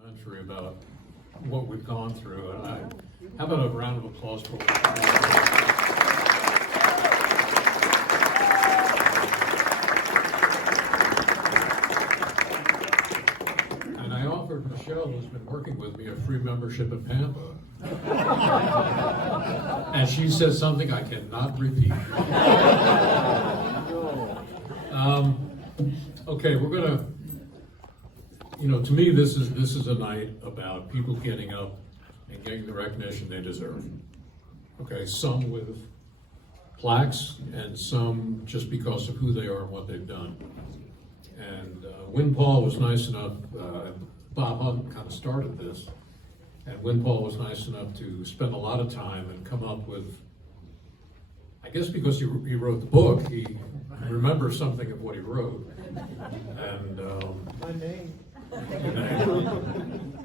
commentary about what we've gone through. How about a round of applause for And I offered Michelle, who's been working with me, a free membership at PAMPA. And she says something I cannot repeat. Okay, we're gonna, to me, this is a night about people getting up and getting the recognition they deserve. Okay, some with plaques and some just because of who they are and what they've done. And Win Paul was nice enough, Bob Hunt kind of started this, and Win Paul was nice enough to spend a lot of time and come up with, I guess because he wrote the book, he remembers something of what he wrote. And My name.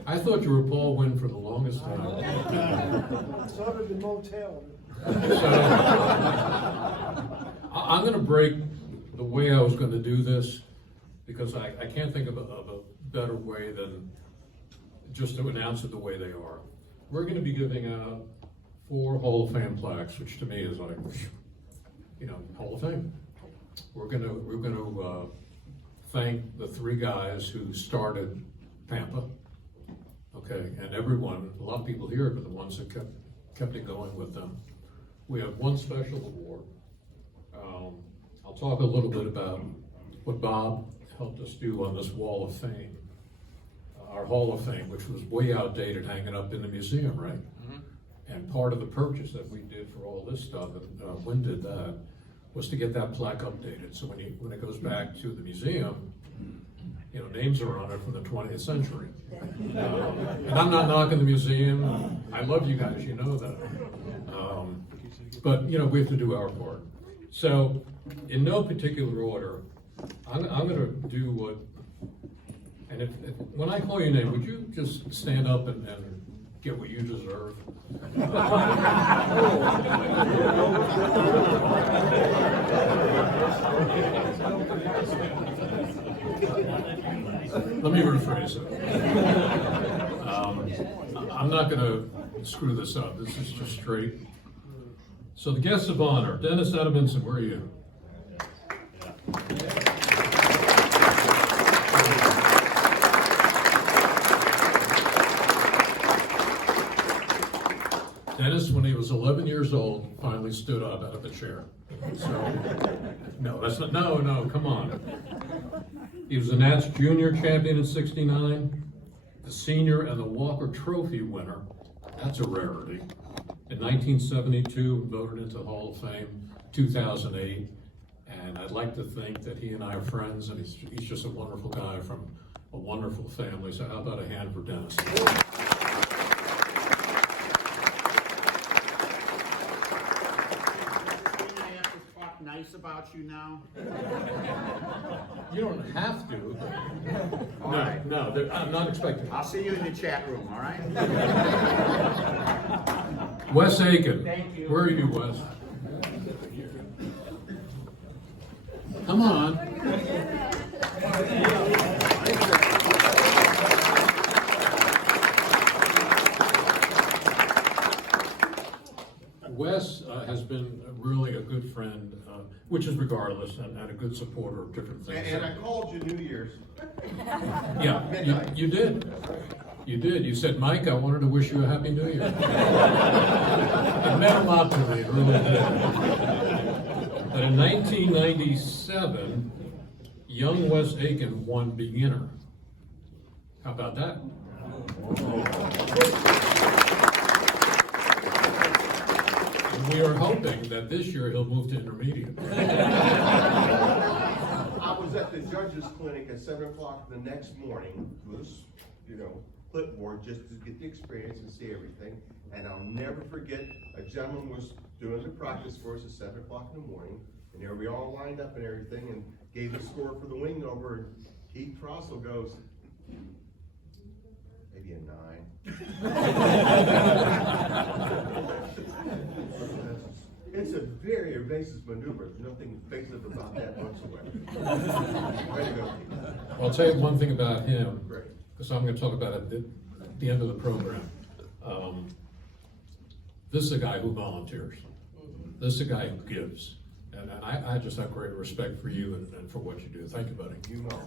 I thought you were Paul Wynn for the longest time. Sort of the motel. So, I'm going to break the way I was going to do this because I can't think of a better way than just to announce it the way they are. We're going to be giving out 4 Hall of Fame plaques, which to me is like, Hall of Fame. We're going to thank the 3 guys who started PAMPA. Okay, and everyone, a lot of people here, but the ones that kept it going with them. We have 1 special award. I'll talk a little bit about what Bob helped us do on this Wall of Fame, our Hall of Fame, which was way outdated, hanging up in the museum, right? Mm-hmm. And part of the purchase that we did for all this stuff, and Wynn did that, was to get that plaque updated. So when it goes back to the museum, names are on it from the 20th century. And I'm not knocking the museum. I love you guys, you know that. But we have to do our part. So in no particular order, I'm going to do what, and if when I call your name, would you just stand up and get what you deserve? Let me rephrase it. I'm not going to screw this up. This is just straight. So the guests of honor, Dennis Edmondson, where are you? Dennis, when he was 11 years old, finally stood up out of the chair. So, no, that's not, no, come on. He was the Nats junior champion in '69, the senior and the Walker Trophy winner. That's a rarity. In 1972, voted into the Hall of Fame, 2008. And I'd like to think that he and I are friends, and he's just a wonderful guy from a wonderful family. So how about a hand for Dennis? Nice about you now? You don't have to. All right. No, I'm not expecting. I'll see you in the chat room, all right? Wes Aiken. Thank you. Where are you, Wes? Come on. Wes has been really a good friend, which is regardless, and a good supporter of different things. And I called you New Year's. Yeah, you did. You did. You said, Mike, I wanted to wish you a Happy New Year. It meant a lot to me, it really did. But in 1997, young Wes Aiken won beginner. How about that? And we are hoping that this year he'll move to intermediate. I was at the judge's clinic at 7 o'clock the next morning with a clipboard just to get the experience and see everything. And I'll never forget, a gentleman was doing the practice for us at 7 o'clock in the morning. And there we all lined up and everything and gave the score for the wing over. And Keith Crossell goes, maybe a 9. It's a very evasive maneuver. There's nothing evasive about that whatsoever. Way to go, Keith. I'll tell you one thing about him. Great. because I'm gonna talk about it at the end of the program. This is a guy who volunteers. This is a guy who gives. And I just have great respect for you and for what you do. Thank you, buddy. You know.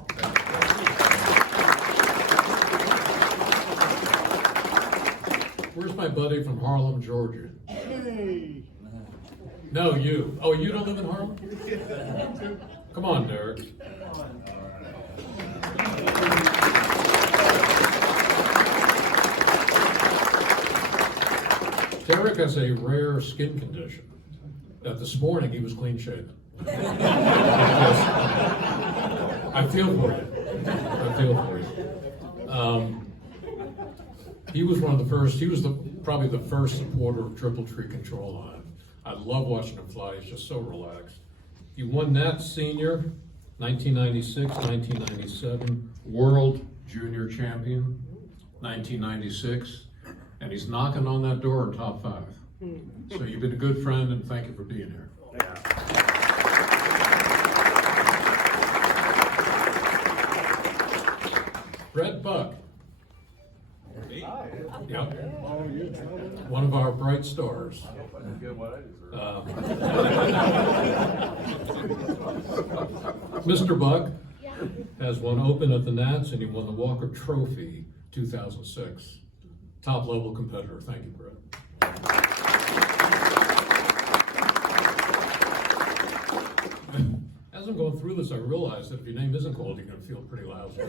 Where's my buddy from Harlem, Georgia? No, you. Oh, you don't live in Harlem? Come on, Derek. Derek has a rare skin condition that this morning he was clean shaven. I feel for you. I feel for you. He was one of the first, he was probably the first supporter of triple tree control line. I love watching him fly, he's just so relaxed. He won that senior, 1996, 1997, World Junior Champion, 1996, and he's knocking on that door in top 5. So you've been a good friend, and thank you for being here. Brett Buck. Yep. One of our bright stars. Mr. Buck has won Open at the Nats, and he won the Walker Trophy 2006. Top level competitor. Thank you, Brett. As I'm going through this, I realize that if your name isn't called, you're going to feel pretty lousy.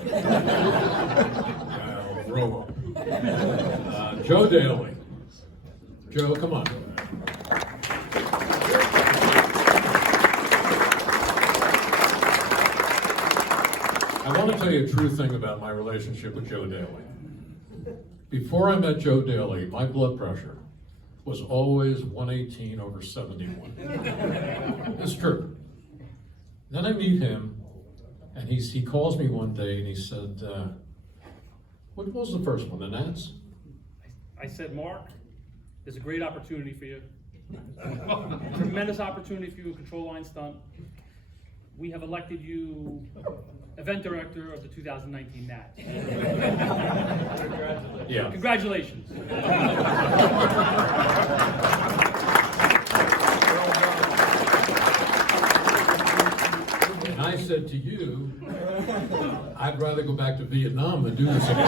Robo. Joe Daly. Joe, come on. I want to tell you a true thing about my relationship with Joe Daly. Before I met Joe Daly, my blood pressure was always 118/71. It's true. Then I meet him, and he calls me one day and he said, what was the first one, the Nats? I said, Mark, there's a great opportunity for you. Tremendous opportunity for you in control line stunt. We have elected you event director of the 2019 Nats. Yeah. Congratulations. And I said to you, I'd rather go back to Vietnam than do this again.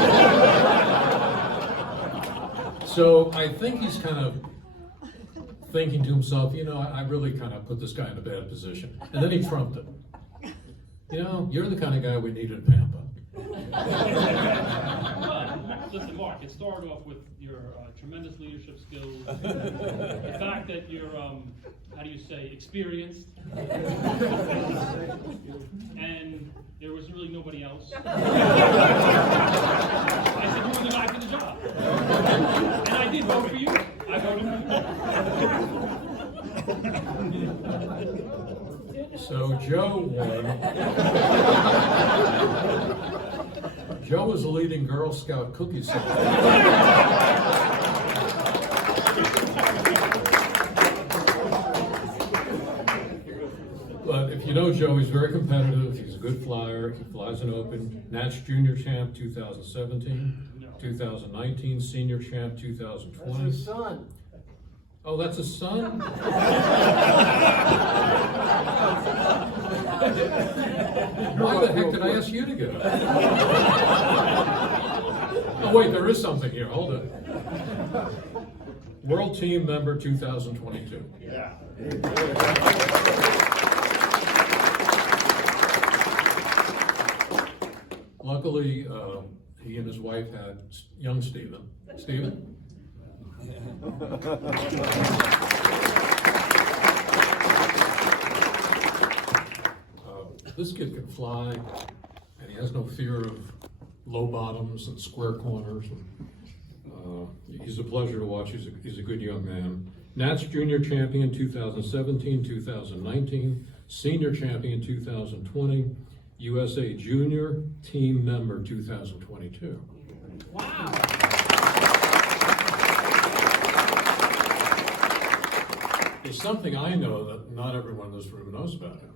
So I think he's kind of thinking to himself, you know, I really kind of put this guy in a bad position. And then he trumped it. You know, you're the kind of guy we need in PAMPA. Listen, Mark, it started off with your tremendous leadership skills, the fact that you're, how do you say, experienced, and there was really nobody else. I said, you were the guy for the job. And I did vote for you. I voted for you. So Joe won. Joe was a leading Girl Scout cookie seller. But if you know Joe, he's very competitive. He's a good flyer. He flies an Open. Nats Junior Champ 2017, 2019 Senior Champ 2020. That's his son. Oh, that's his son? Why the heck did I ask you to get up? Oh, wait, there is something here. Hold it. World Team Member 2022. Yeah. Luckily, he and his wife had young Stephen. Stephen? This kid can fly, and he has no fear of low bottoms and square corners. He's a pleasure to watch. He's a good young man. Nats Junior Champion 2017, 2019, Senior Champion 2020, USA Junior Team Member 2022. Wow. There's something I know that not everyone in this room knows about him.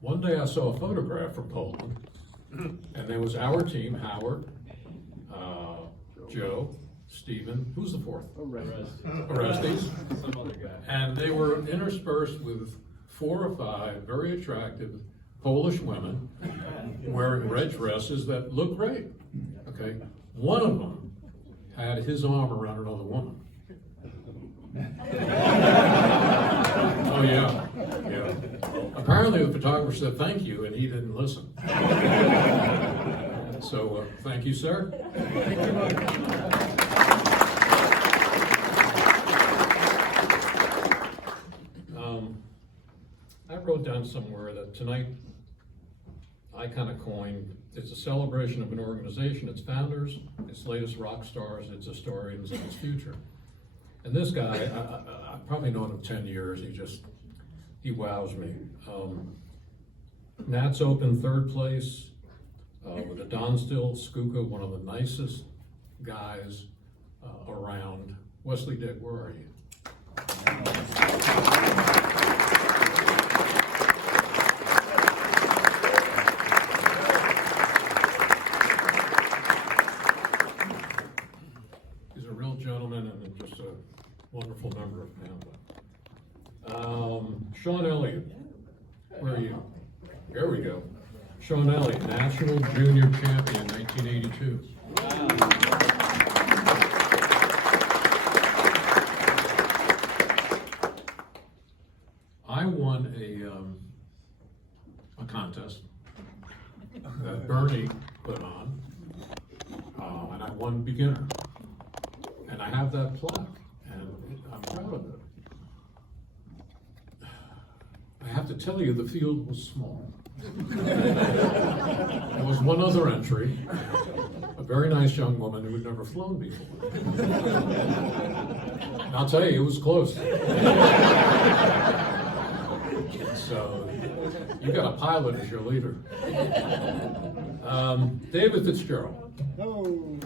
One day I saw a photograph from Poland, and there was our team, Howard, Joe, Stephen, who's the fourth? Orestes. Orestes. Some other guy. And they were interspersed with 4 or 5 very attractive Polish women wearing red dresses that looked great. Okay, one of them had his arm around another woman. Oh yeah, yeah. Apparently the photographer said thank you, and he didn't listen. So thank you, sir. I wrote down somewhere that tonight I kind of coined, it's a celebration of an organization, its founders, its latest rock stars, its historians, and its future. And this guy, I've probably known him 10 years, he wows me. Nats Open 3rd place, with a Don Still Skuka, one of the nicest guys around. Wesley Dick, where are you? He's a real gentleman and just a wonderful member of PAMPA. Sean Elliott, where are you? There we go. Sean Elliott, National Junior Champion, 1982. I won a contest that Bernie put on, and I won beginner. And I have that plaque, and I'm proud of it. I have to tell you, the field was small. There was one other entry, a very nice young woman who had never flown before. And I'll tell you, it was close. So, you got a pilot as your leader. David Fitzgerald. No.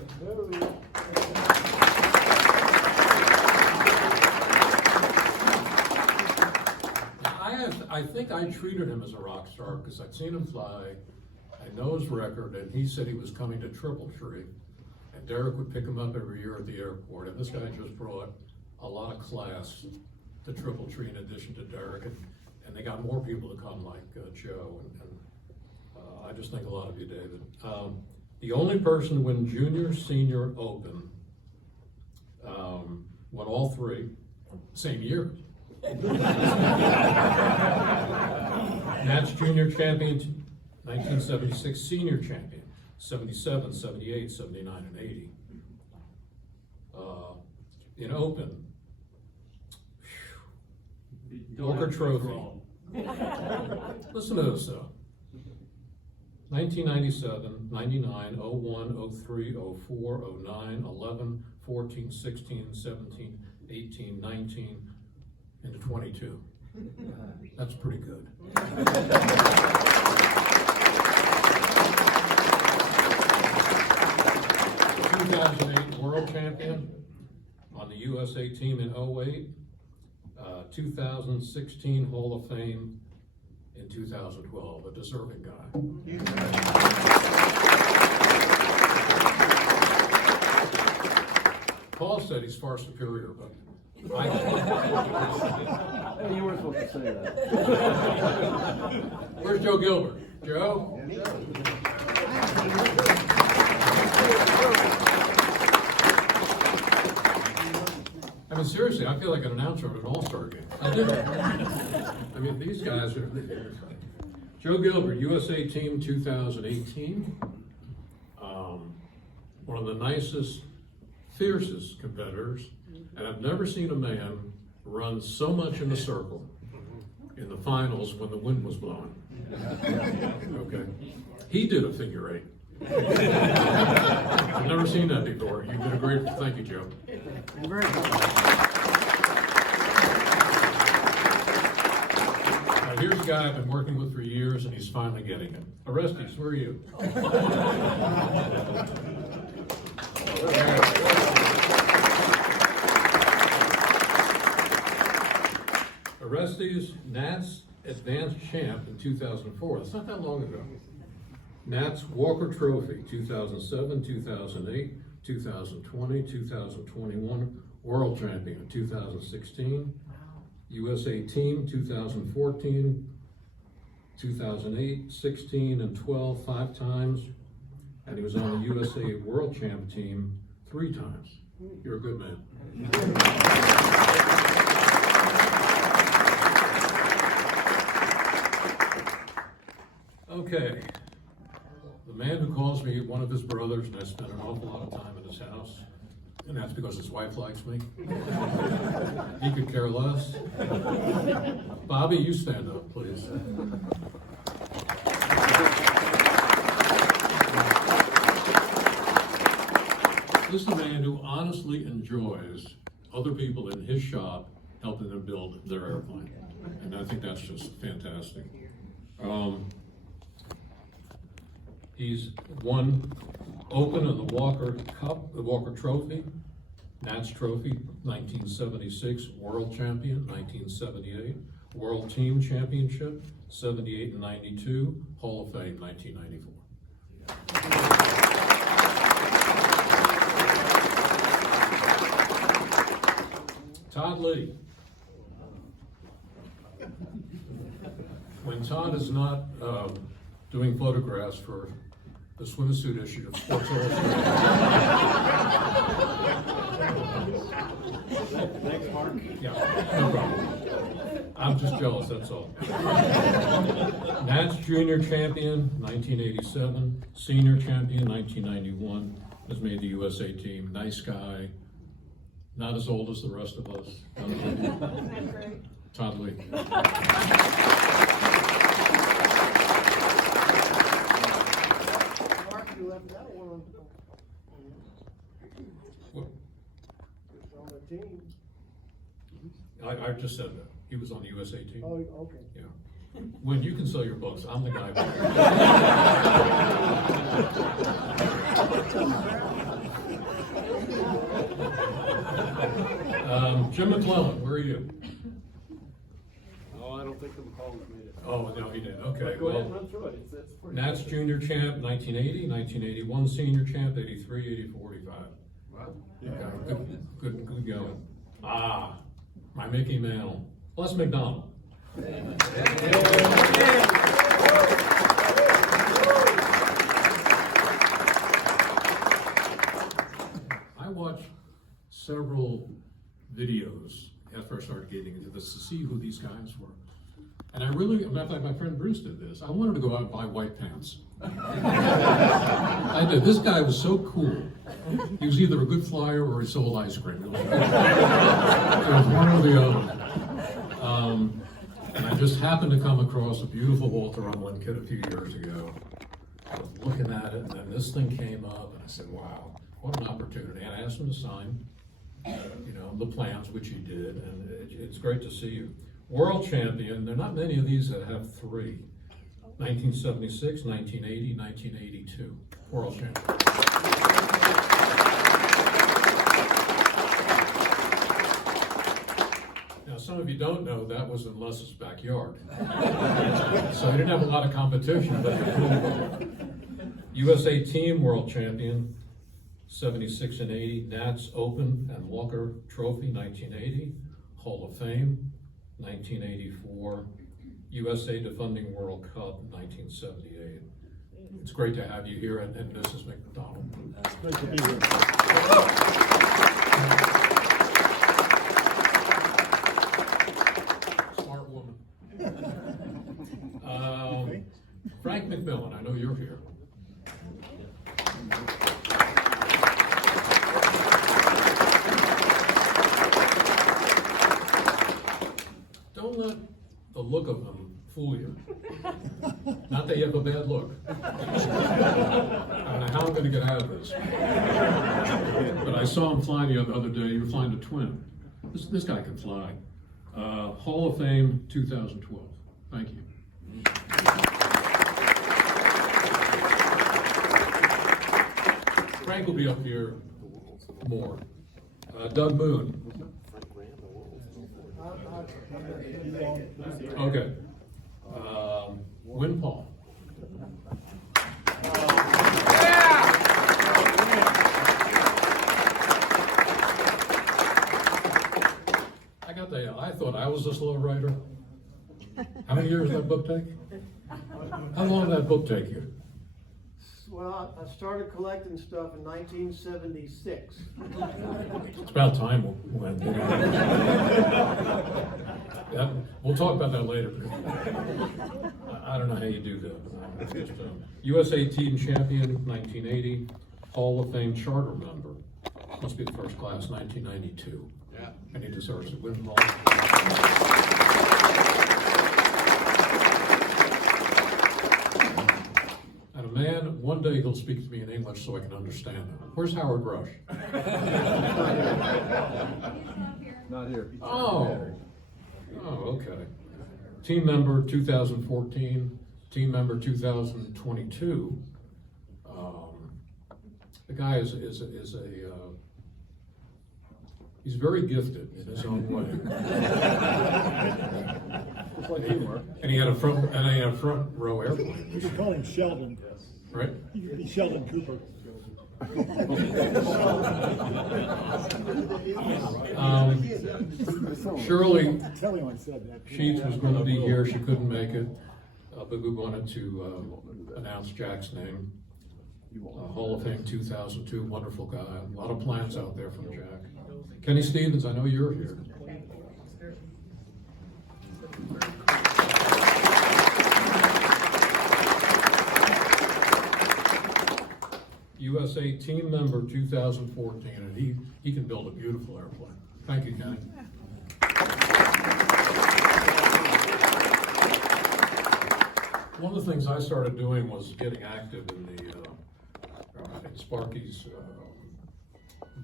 I think I treated him as a rock star because I'd seen him fly, I know his record, and he said he was coming to Triple Tree, and Derek would pick him up every year at the airport, and this guy just brought a lot of class to Triple Tree in addition to Derek, and they got more people to come like Joe, and I just think a lot of you, David. The only person to win Junior, Senior, Open, won all 3, same year. Nats Junior Champion, 1976, Senior Champion, 77, 78, 79, and 80. In Open, Walker Trophy. Listen to this though. 1997, 99, 01, 03, 04, 09, 11, 14, 16, 17, 18, 19, into 22. That's pretty good. 2008 World Champion on the USA team in 08. 2016 Hall of Fame in 2012, a deserving guy. Paul said he's far superior, but You weren't supposed to say that. Where's Joe Gilbert? Joe? I mean, seriously, I feel like an announcer at an all-star game. I do. I mean, these guys are... Joe Gilbert, USA Team 2018. One of the nicest, fiercest competitors. And I've never seen a man run so much in the circle in the finals when the wind was blowing. Okay. He did a figure 8. I've never seen that before. You did a great, thank you, Joe. Now, here's a guy I've been working with for years, and he's finally getting it. Orestes, where are you? Orestes, Nats Advanced Champ in 2004. That's not that long ago. Nats Walker Trophy, 2007, 2008, 2020, 2021, world champion, 2016, USA team, 2014, 2008, 16, and 12, 5 times. And he was on the USA World Champ team 3 times. You're a good man. Okay. The man who calls me one of his brothers, and I spend an awful lot of time in his house, and that's because his wife likes me. He could care less. Bobby, you stand up, please. This is a man who honestly enjoys other people in his shop helping them build their airplane. And I think that's just fantastic. He's won Open of the Walker Cup, the Walker Trophy, Nats Trophy, 1976, World Champion, 1978, World Team Championship, 78 and 92, Hall of Fame, 1994. Todd Lee. When Todd is not doing photographs for the swimsuit issue of Sports Illustrated. Thanks, Mark. Yeah, no problem. I'm just jealous, that's all. Nats Junior Champion, 1987. Senior Champion, 1991. Has made the USA team. Nice guy. Not as old as the rest of us. Todd Lee. Mark, you left that one What? on the team. I just said that. He was on the USA team. Oh, okay. Yeah. When you can sell your books, I'm the guy. Jim McClellan, where are you? Oh, I don't think the McCollums made it. Oh, no, he did. Okay, Go ahead and well, run through it. It's pretty. Nats Junior Champ, 1980, 1981 Senior Champ, 83, 84, 85. Wow. Okay, good going. Ah, my Mickey Mantle. Les McDonald. I watched several videos after I started getting into this to see who these guys were. And I really, matter of fact, my friend Bruce did this. I wanted to go out and buy white pants. I did. This guy was so cool. He was either a good flyer or he sold ice cream. It was one or the other. And I just happened to come across a beautiful Walter Unwin kit a few years ago. I was looking at it, and then this thing came up, and I said, wow, what an opportunity. And I asked him to sign, the plans, which he did, and it's great to see you. World champion, there are not many of these that have 3. 1976, 1980, 1982. World champion. Now, some of you don't know that was in Les's backyard. So he didn't have a lot of competition, but USA team world champion, 76 and 80, Nats Open and Walker Trophy, 1980, Hall of Fame, 1984, USA Defending World Cup, 1978. It's great to have you here, and Mrs. McDonald. It's great to be here. Smart woman. Frank McMillan, I know you're here. Don't let the look of him fool you. Not that you have a bad look. I don't know how I'm gonna get out of this. But I saw him flying the other day. You were flying a twin. This guy can fly. Hall of Fame 2012. Thank you. Frank will be up here more. Doug Moon. Okay. Win Paul. was this little writer? How many years did that book take? How long did that book take you? Well, I started collecting stuff in 1976. It's about time we went. Yeah, we'll talk about that later. I don't know how you do that. Just, USA Team Champion, 1980, Hall of Fame Charter Member. Must be the first class, 1992. Yeah. And he deserves it. Win them all. And a man, one day he'll speak to me in English so I can understand him. Where's Howard Rush? Not here. Oh, okay. Team member 2014, team member 2022. The guy is he's very gifted in his own way. It's like humor. And he had a front row airplane, You could call him Sheldon. right? He could be Sheldon Cooper. Shirley Tell him I said that. Sheets was going to be here, she couldn't make it, but we wanted to announce Jack's name. Hall of Fame 2002, wonderful guy, a lot of plans out there from Jack. Kenny Stevens, I know you're here. USA Team Member 2014, and he can build a beautiful airplane. Thank you, Kenny. One of the things I started doing was getting active in in Sparky's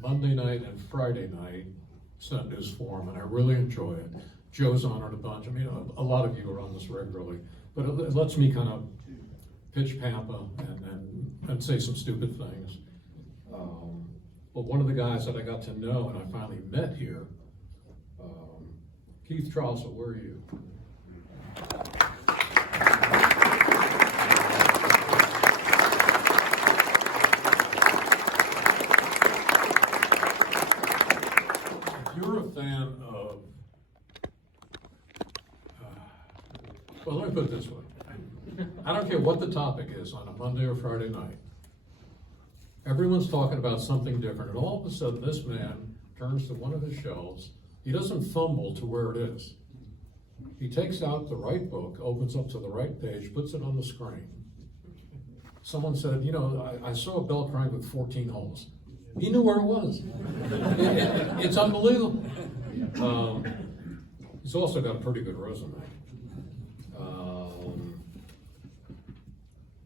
Monday night and Friday night Senate News Forum, and I really enjoy it. Joe's on it a bunch. I mean, a lot of you are on this regularly, but it lets me kind of pitch Pampa and say some stupid things. But one of the guys that I got to know and I finally met here, Keith Trausa, where are you? If you're a fan of, well, let me put it this way. I don't care what the topic is on a Monday or Friday night. Everyone's talking about something different, and all of a sudden this man turns to one of his shelves. He doesn't fumble to where it is. He takes out the right book, opens up to the right page, puts it on the screen. Someone said, you know, I saw a bell crank with 14 holes. He knew where it was. It's unbelievable. He's also got a pretty good resume.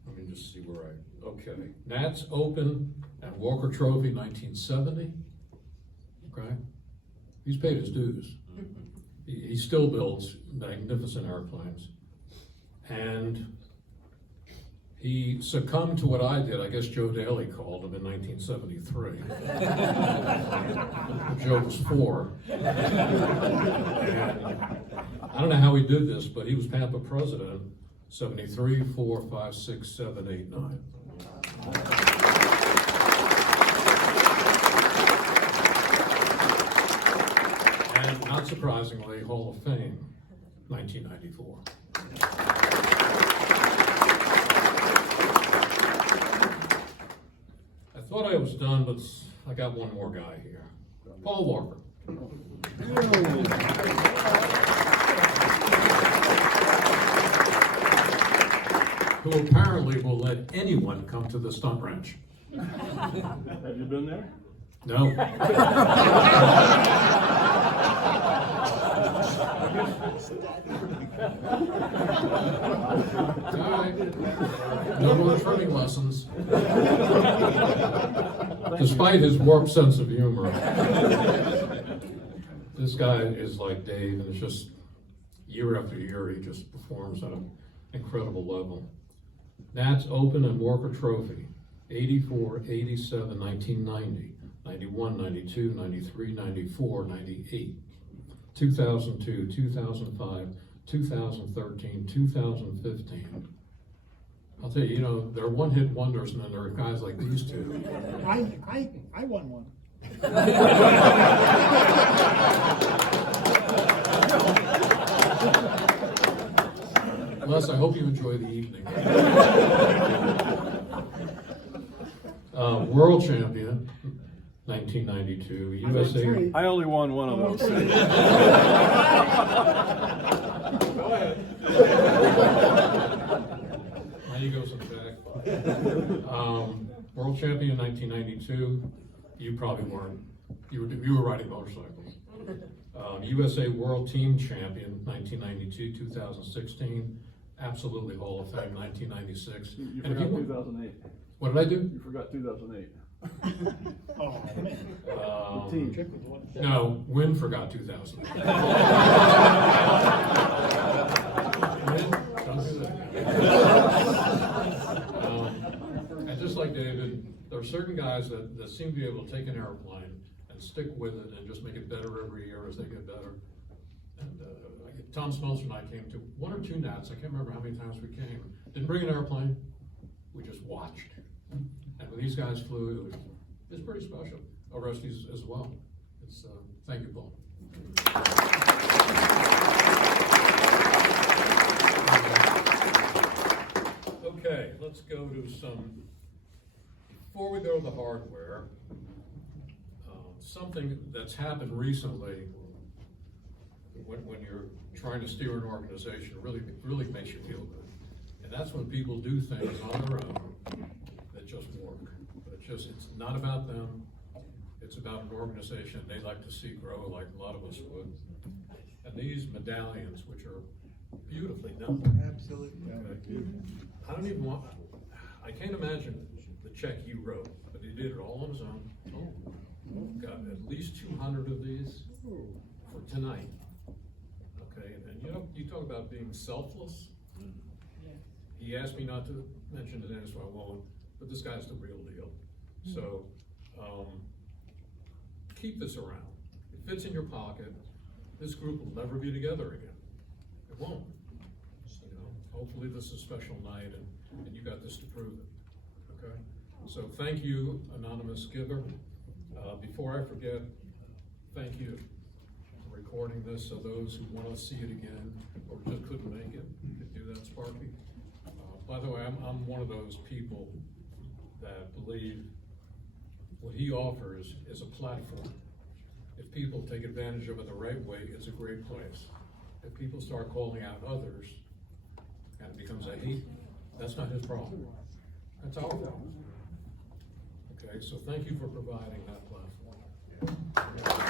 Let me just see where okay. Nats Open and Walker Trophy, 1970. Okay. He's paid his dues. He still builds magnificent airplanes. And he succumbed to what I did. I guess Joe Daly called him in 1973. Joe was 4. And I don't know how he did this, but he was Pampa president, 73, 4, 5, 6, 7, 8, 9. And not surprisingly, Hall of Fame, 1994. I thought I was done, but I got one more guy here. Paul Walker. Who apparently will let anyone come to the stunt ranch. Have you been there? No. All right. No more trimming lessons. Despite his warped sense of humor. This guy is like Dave, and it's just year after year he just performs at an incredible level. Nats Open and Walker Trophy, 84, 87, 1990, 91, 92, 93, 94, 98, 2002, 2005, 2013, 2015. I'll tell you, you know, they're one-hit wonders, and then there are guys like these two. I won one. Nonetheless, I hope you enjoy the evening. World champion, 1992, USA. I only won one of those. Go ahead. My ego's intact. World champion 1992. You probably weren't. You were riding motorcycles. USA World Team Champion 1992, 2016. Absolutely Hall of Fame 1996. You And if forgot you- 2008. What did I do? You forgot 2008. Oh, man. Team. No, Wynn forgot 2000. Wynn, don't do that. And just like David, there are certain guys that seem to be able to take an airplane and stick with it and just make it better every year as they get better. And Tom Smeltzer and I came to 1 or 2 nats. I can't remember how many times we came. Didn't bring an airplane. We just watched. And when these guys flew, it was pretty special. Orestes as well. It's thank you, Paul. Okay, let's go to some. Before we go to the hardware, something that's happened recently when you're trying to steer an organization really makes you feel good. And that's when people do things on their own that just work. It's not about them. It's about an organization they'd like to see grow like a lot of us would. And these medallions, which are beautifully done. Absolutely. Okay. I can't imagine the check you wrote, but he did it all on his own. Got at least 200 of these for tonight. Okay, and you talk about being selfless. He asked me not to mention the name, so I won't, but this guy's the real deal. So, keep this around. It fits in your pocket. This group will never be together again. It won't. Hopefully this is a special night and you got this to prove it, okay? So thank you, anonymous giver. Before I forget, thank you for recording this, so those who want to see it again or just couldn't make it, could do that, Sparky. By the way, I'm one of those people that believe what he offers is a platform. If people take advantage of it the right way, it's a great place. If people start calling out others and it becomes a hate, that's not his problem. That's our problem. Okay, so thank you for providing that platform.